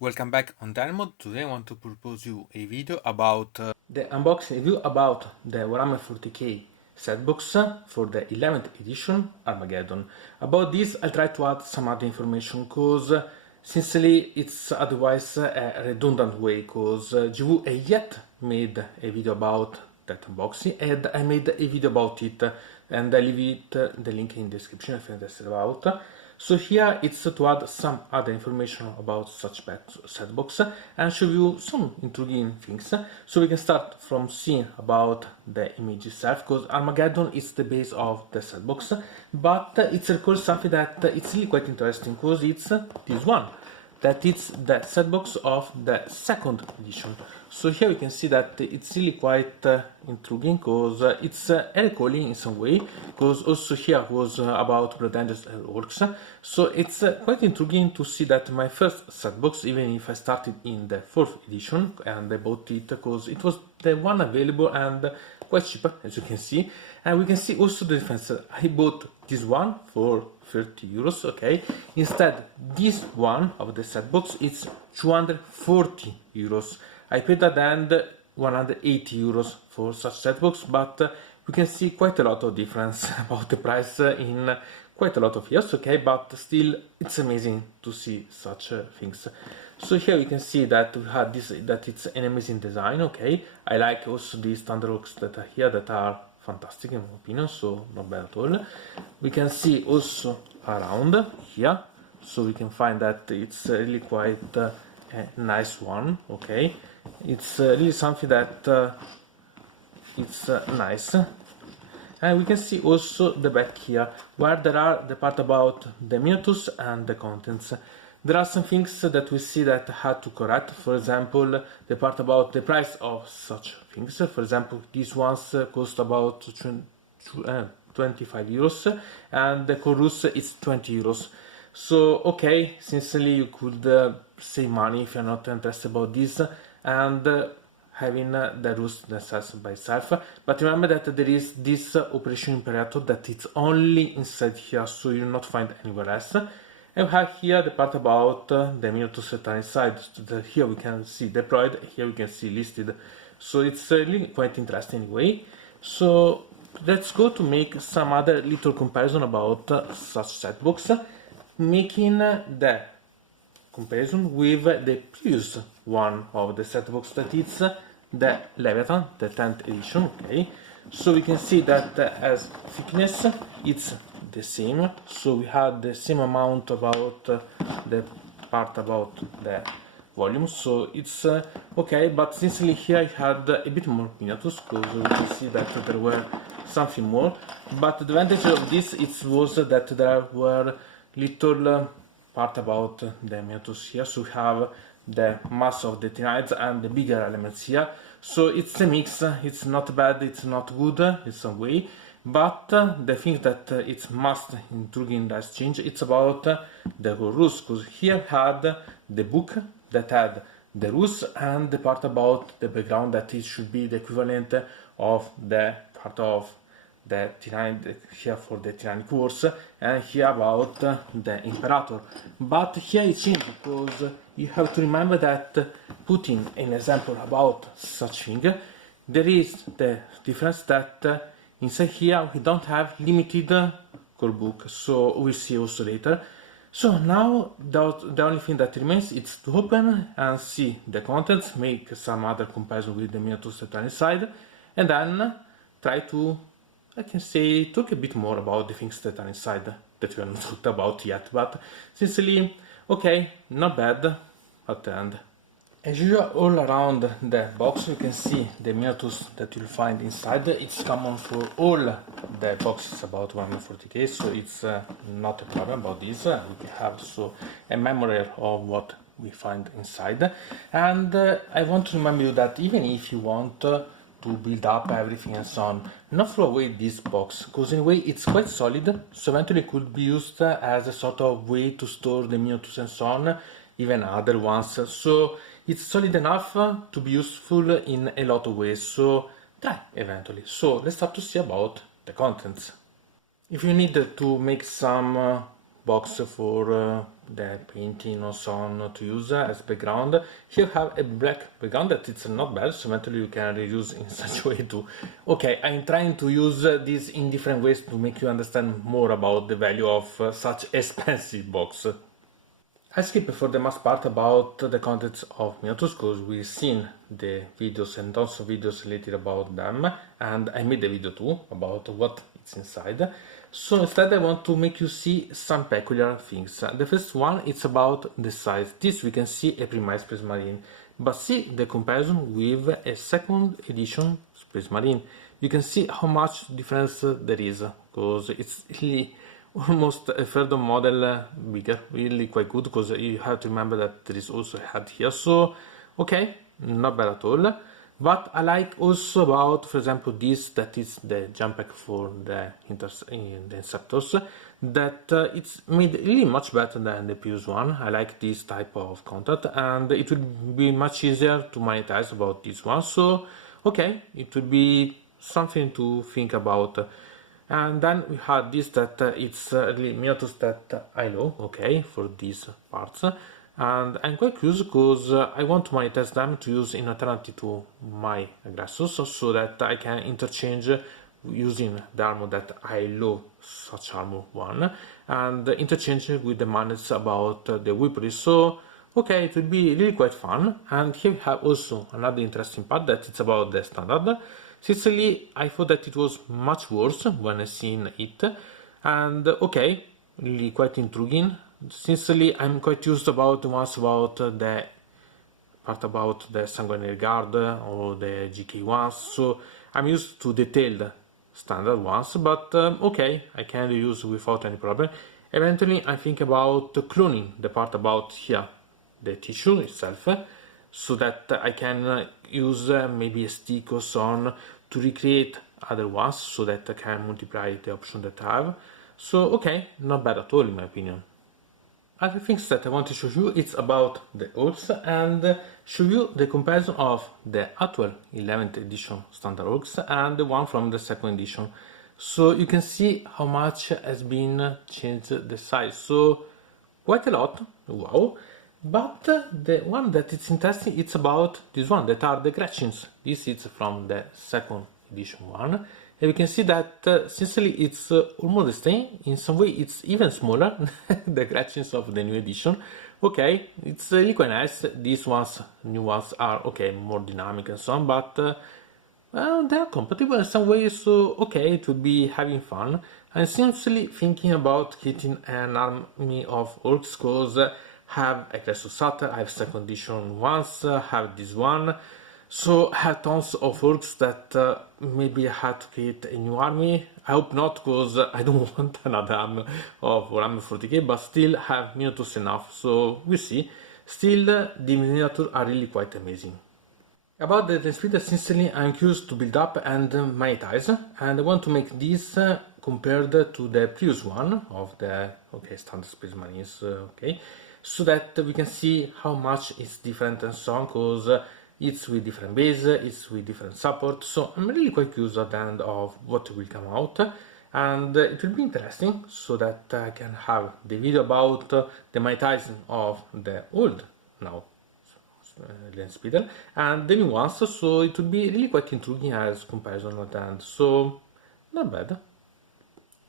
Welcome back on deynonmod. Today I want to propose you a video about the unboxing review about the Warhammer 40k setbox for the 11th edition Armageddon. About this I'll try to add some other information because sincerely it's otherwise a redundant way, because GW yet made a video about that unboxing and I made a video about it, and I leave it the link in the description if you're interested about. So here it's to add some other information about such setbox and show you some intriguing things. So we can start from seeing about the image itself, because Armageddon is the base of the setbox, but it's recorded something that it's really quite interesting, because it's this one. That it's the setbox of the second edition. So here we can see that it's really quite intriguing, because it's a recalling in some way, because also here was about Pretenders and Orcs. So it's quite intriguing to see that my first setbox, even if I started in the 4th edition and I bought it because it was the one available and quite cheap, as you can see. And we can see also the difference. I bought this one for 30 euros, okay. Instead, this one of the setbox, it's 240 euros. I paid at the end 180 euros for such setbox, but we can see quite a lot of difference about the price in quite a lot of years, okay. But still, it's amazing to see such things. So here you can see that we had this, that it's an amazing design, okay. I like also these thunderhawks that are here, that are fantastic in my opinion, so not bad at all. We can see also around here, so we can find that it's really quite a nice one, okay. It's really something that it's nice. And we can see also the back here, where there are the part about the miniatures and the contents. There are some things that we see that I had to correct. For example, the part about the price of such things. For example, these ones cost about 25 euros and the chorus is 20 euros. So, okay, sincerely you could save money if you're not interested about this and having the rules themselves by itself. But remember that there is this Operation Imperator that it's only inside here, so you'll not find anywhere else. And we have here the part about the miniatures that are inside. So here we can see deployed, here we can see listed. So it's really quite interesting anyway. So let's go to make some other little comparison about such setbox, making the comparison with the previous one of the setbox, that it's the Leviathan, the 10th edition, okay. So we can see that as thickness it's the same, so we had the same amount about the part about the volume, so it's okay. But sincerely here I had a bit more miniatures, because we can see that there were something more. But the advantage of this was that there were little part about the miniatures here, so we have the mass of the Tyranids and the bigger elements here. So it's a mix, it's not bad, it's not good in some way. But the thing that it's must intriguing that change, it's about the rules, because here had the book that had the rules and the part about the background, that it should be the equivalent of the part of the Tyrannid here for the Tyrannic Wars, and here about the Imperator. But here it changed, because you have to remember that putting an example about such thing, there is the difference that inside here we don't have limited core book, so we'll see also later. So now the only thing that remains is to open and see the contents, make some other comparison with the miniatures that are inside, and then try to, I can say, talk a bit more about the things that are inside that we haven't talked about yet. But sincerely, okay, not bad at the end. As usual, all around the box you can see the miniatures that you'll find inside. It's common for all the boxes about Warhammer 40k, so it's not a problem about this. We have so a memory of what we find inside. And I want to remind you that even if you want to build up everything and so on, not throw away this box, because in a way it's quite solid, so eventually it could be used as a sort of way to store the miniatures and so on, even other ones. So it's solid enough to be useful in a lot of ways, so try eventually. So let's start to see about the contents. If you need to make some box for the painting or so on to use as background. Here you have a black background that it's not bad, so eventually you can reuse in such a way too. Okay, I'm trying to use this in different ways to make you understand more about the value of such expensive box. I skip for the most part about the contents of miniatures because we've seen the videos and also videos related about them, and I made a video too about what it's inside. So instead I want to make you see some peculiar things. The first one, it's about the size. This we can see a premise Space Marine, but see the comparison with a second edition Space Marine. You can see how much difference there is, because it's really almost a third model bigger, really quite good, because you have to remember that there is also a head here. So okay, not bad at all. But I like also about, for example, this, that is the jump pack for the Inceptors, that it's made really much better than the previous one. I like this type of content, and it will be much easier to monetize about this one. So okay, it will be something to think about. And then we had this, that it's really miniatures that I love, okay, for these parts. And I'm quite curious because I want to monetize them to use in alternative to my aggressors, so that I can interchange using the armor that I love, such armor one, and interchange with the magnets about the weaponry. So okay, it will be really quite fun. And here we have also another interesting part, that it's about the standard. Sincerely, I thought that it was much worse when I seen it, and okay, really quite intriguing. Sincerely, I'm quite used about the ones about the part about the Sanguinary Guard or the GK ones, so I'm used to detailed standard ones, but okay, I can reuse without any problem. Eventually, I think about cloning the part about here, the tissue itself, so that I can use maybe a stick or so on to recreate other ones, so that I can multiply the option that I have. So okay, not bad at all in my opinion. Other things that I want to show you, it's about the orcs, and show you the comparison of the actual 11th edition standard orcs and the one from the second edition. So you can see how much has been changed the size, so quite a lot, wow. But the one that is interesting, it's about this one, that are the Gretchins. This is from the second edition one. And we can see that sincerely it's almost the same. In some way it's even smaller, the Gretchins of the new edition. Okay, it's really quite nice. These ones, new ones, are okay, more dynamic and so on, but well, they are compatible in some way, so okay, it would be having fun. I'm seriously thinking about getting an army of orcs, because have Aggressor Sutter, I have second edition ones, have this one. So I have tons of orcs that maybe I had to create a new army. I hope not, because I don't want another army of Warhammer 40k, but still have miniatures enough, so we'll see. Still, the miniatures are really quite amazing. About the speed, sincerely, I'm curious to build up and monetize, and I want to make this compared to the previous one of the standard Space Marines, so that we can see how much it's different and so on, because it's with different base, it's with different support, so I'm really quite curious at the end of what will come out, and it will be interesting, so that I can have the video about the monetizing of the old now Land Speeder and the new ones, so it will be really quite intriguing as comparison at the end, so not bad.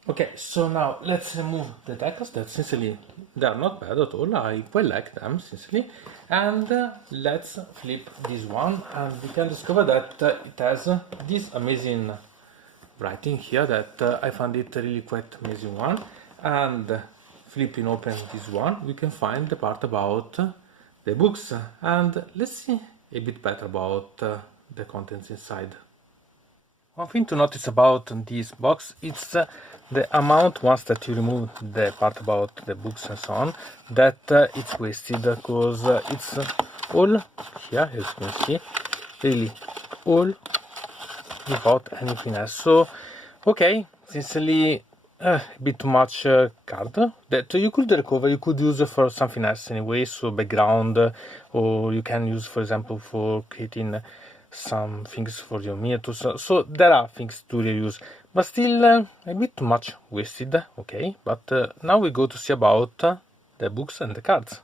Okay, so now let's remove the decals that sincerely they are not bad at all, I quite like them sincerely, and let's flip this one, and we can discover that it has this amazing writing here that I found it really quite amazing one, and flipping open this one we can find the part about the books, and let's see a bit better about the contents inside. One thing to notice about this box, it's the amount, once that you remove the part about the books and so on, that it's wasted, because it's all here, as you can see, really all without anything else. So okay, sincerely a bit too much card that you could recover, you could use for something else anyway, so background, or you can use, for example, for creating some things for your miniatures, so there are things to reuse, but still a bit too much wasted, okay. But now we go to see about the the books and the cards.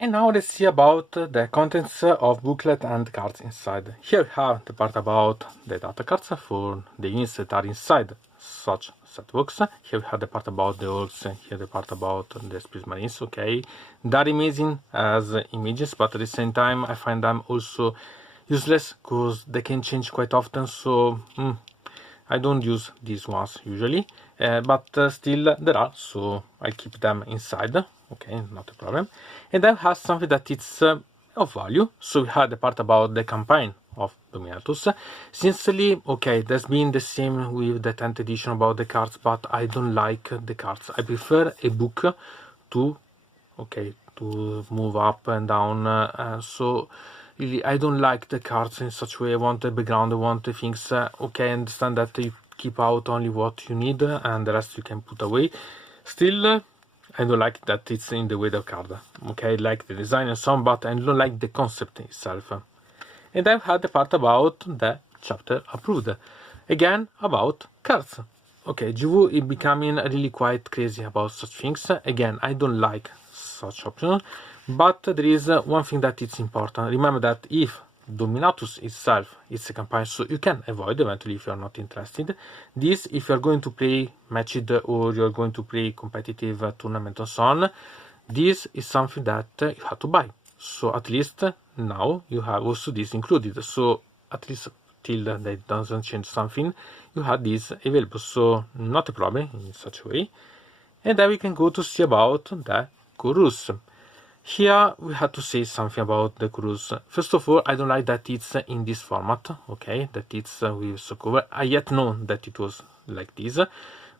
And now let's see about the contents of booklet and cards inside. Here we have the part about the data cards for the units that are inside such setbox. Here we have the part about the orcs, here the part about the Space Marines. Okay, they're amazing as images, but at the same time I find them also useless because they can change quite often, so I don't use these ones usually, but still there are, so I keep them inside. Okay, not a problem. And then has something that it's of value. So we had the part about the campaign of Dominatus. Sincerely, okay, that's been the same with the 10th edition about the cards, but I don't like the cards. I prefer a book to move up and down. So really, I don't like the cards in such way. I want the background, I want the things. Okay, I understand that you keep out only what you need and the rest you can put away. Still, I don't like that it's in the way of the card. Okay, I like the design and so on, but I don't like the concept itself. And I've had the part about the chapter approved. Again, about cards. Okay, GW is becoming really quite crazy about such things. Again, I don't like such options, but there is one thing that is important. Remember that if Dominatus itself is a campaign, so you can avoid eventually if you are not interested. This, if you are going to play matched or you are going to play competitive tournament and so on, this is something that you have to buy. So at least now you have also this included. So at least till that doesn't change something, you have this available. So not a problem in such a way. And then we can go to see about the chorus. Here we have to say something about the chorus. First of all, I don't like that it's in this format, okay, that it's with so cover. I yet know that it was like this,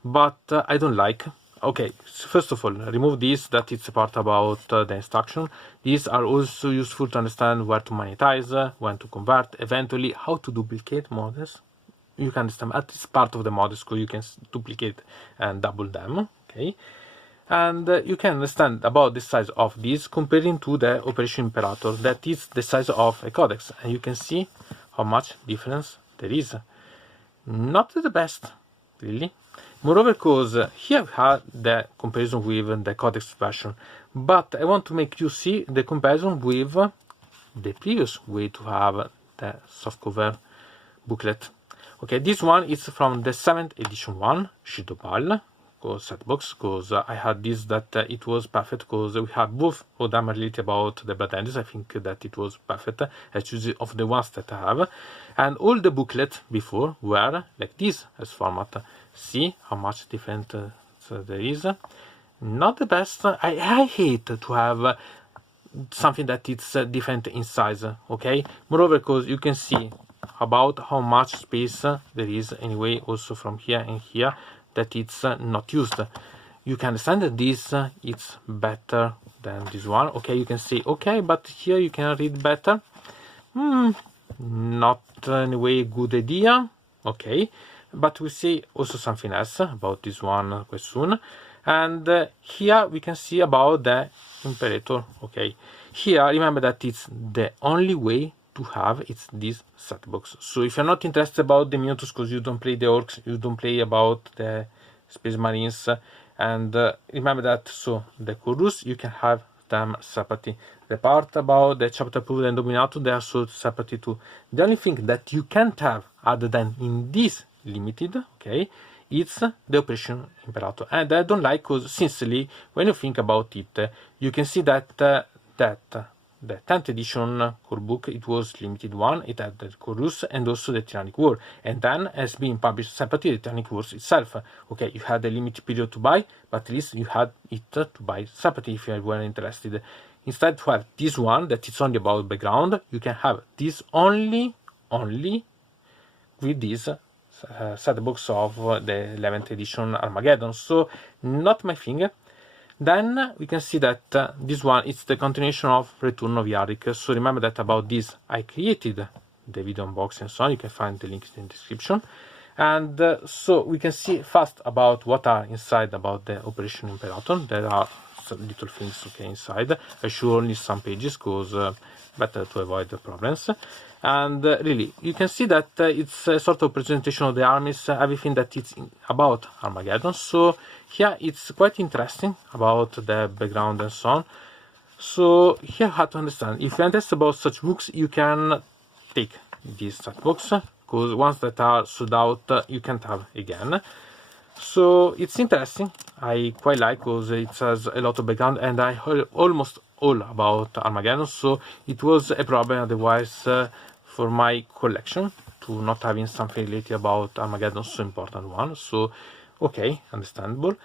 but I don't like. Okay, so first of all, remove this, that it's a part about the instruction. These are also useful to understand where to monetize, when to convert, eventually how to duplicate models. You can understand at least part of the models, so you can duplicate and double them, okay. And you can understand about the size of this comparing to the Operation Imperator, that is the size of a codex, and you can see how much difference there is. Not the best, really. Moreover, because here we have the comparison with the codex version, but I want to make you see the comparison with the previous way to have the softcover booklet. Okay, this one is from the 7th edition one, Shidobal, setbox, because I had this that it was perfect because we have both of them related about the bad endings. I think that it was perfect. I choose of the ones that I have, and all the booklets before were like this as format. See how much different there is. Not the best. I hate to have something that it's different in size. Okay, moreover, because you can see about how much space there is anyway also from here and here that it's not used. You can understand that this it's better than this one. Okay, you can say okay, but here you can read better. Not anyway a good idea. Okay, but we see also something else about this one quite soon. And here we can see about the Imperator. Okay, here remember that it's the only way to have it's this setbox. So if you're not interested about the Minotaurs because you don't play the orcs, you don't play about the Space Marines, and remember that so the chorus you can have them separately. The part about the chapter approved and dominato, they are so separately too. The only thing that you can't have other than in this limited, okay, it's the Operation Imperator, and I don't like because sincerely when you think about it, you can see that the 10th edition core book, it was limited one, it had the chorus and also the Tyrannic War, and then has been published separately the Tyrannic Wars itself. Okay, you had a limited period to buy, but at least you had it to buy separately if you were interested. Instead to have this one that is only about background, you can have this only with this setbox of the 11th edition Armageddon, so not my thing. Then we can see that this one is the continuation of Return of Yarrick. So remember that about this I created the video unboxing and so on. You can find the link in the description. And so we can see fast about what are inside about the Operation Imperator. There are just little things okay inside. I show only some pages because better to avoid the problems. And really, you can see that it's a sort of presentation of the armies, everything that is about Armageddon. So here it's quite interesting about the background and so on. So here you have to understand, if you are interested about such books, you can take this set box, because once that are sold out, you can't have again. So it's interesting, I quite like, because it has a lot of background, and I heard almost all about Armageddon, so it was a problem otherwise for my collection to not having something related about Armageddon, so important one. So okay, understandable.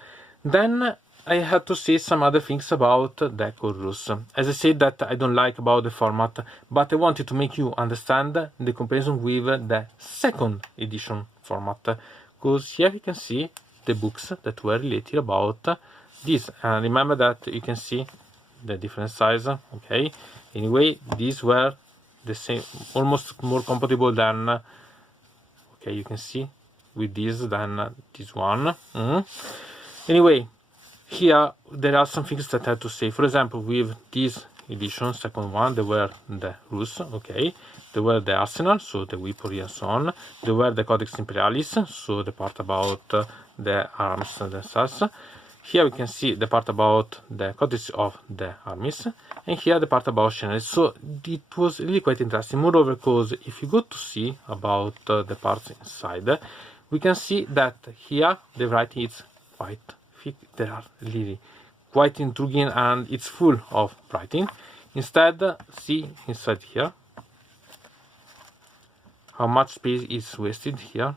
Then I had to say some other things about the code rules. As I said that I don't like about the format, but I wanted to make you understand the comparison with the second edition format, because here you can see the books that were related about this, and remember that you can see the different size. Okay, anyway, these were the same, almost more compatible than okay, you can see with this than this one. Anyway, here there are some things that I have to say. For example, with this edition, second one, there were the rules, okay, there were the arsenal, so the weaponry and so on, there were the codex imperialis, so the part about the arms themselves. Here we can see the part about the codex of the armies, and here the part about scenarios. So it was really quite interesting. Moreover, because if you go to see about the parts inside, we can see that here the writing is quite thick. They are really quite intriguing, and it's full of writing. Instead, see inside here how much space is wasted here.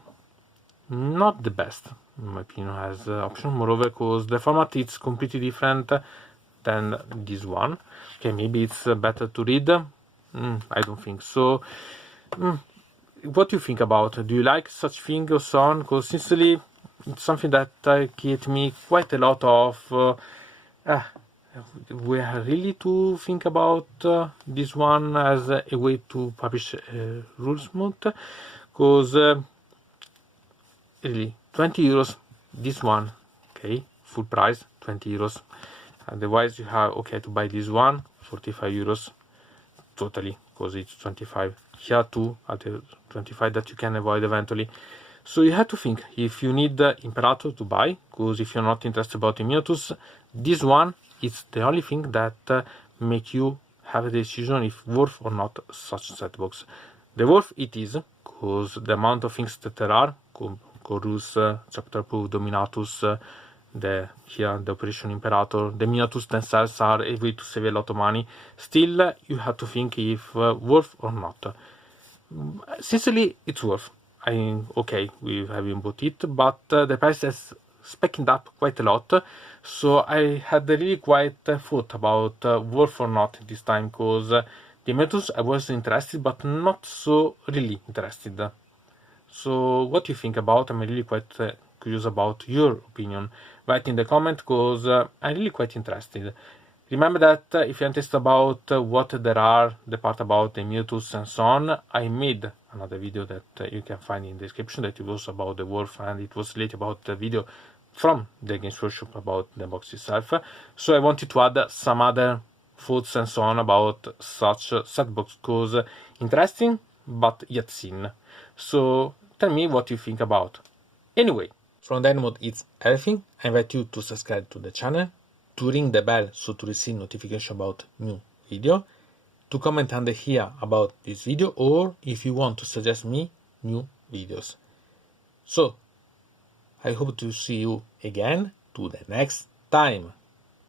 Not the best, in my opinion, as option. Moreover, because the format is completely different than this one. Okay, maybe it's better to read. I don't think so. What do you think about? Do you like such thing or so on? Because sincerely, it's something that gave me quite a lot of we are really to think about this one as a way to publish rules mode, because really 20 euros this one, okay, full price 20 euros. Otherwise you have okay to buy this one 45 euros totally, because it's 25 here too at the 25 that you can avoid eventually. So you have to think if you need the Imperator to buy, because if you're not interested about the Minotaurs, this one is the only thing that make you have a decision if worth or not such set box. The worth it is, because the amount of things that there are, Chorus, Chapter Proof, Dominatus, here the Operation Imperator, the Minotaurs themselves are a way to save a lot of money. Still, you have to think if worth or not. Sincerely, it's worth. Okay, we haven't bought it, but the price has spiked up quite a lot, so I had really quite thought about worth or not this time, because the methods I was interested, but not so really interested. So what do you think about? I'm really quite curious about your opinion. Write in the comment, because I'm really quite interested. Remember that if you're interested about what there are, the part about the Mewtwo's and so on, I made another video that you can find in the description that it was about the Wolf, and it was related about the video from the Games Workshop about the box itself. So I wanted to add some other thoughts and so on about such set box, because interesting but yet seen. So tell me what you think about. Anyway, from deynonmod it's everything. I invite you to subscribe to the channel, to ring the bell so to receive notification about new video, to comment under here about this video, or if you want to suggest me new videos. So I hope to see you again to the next time.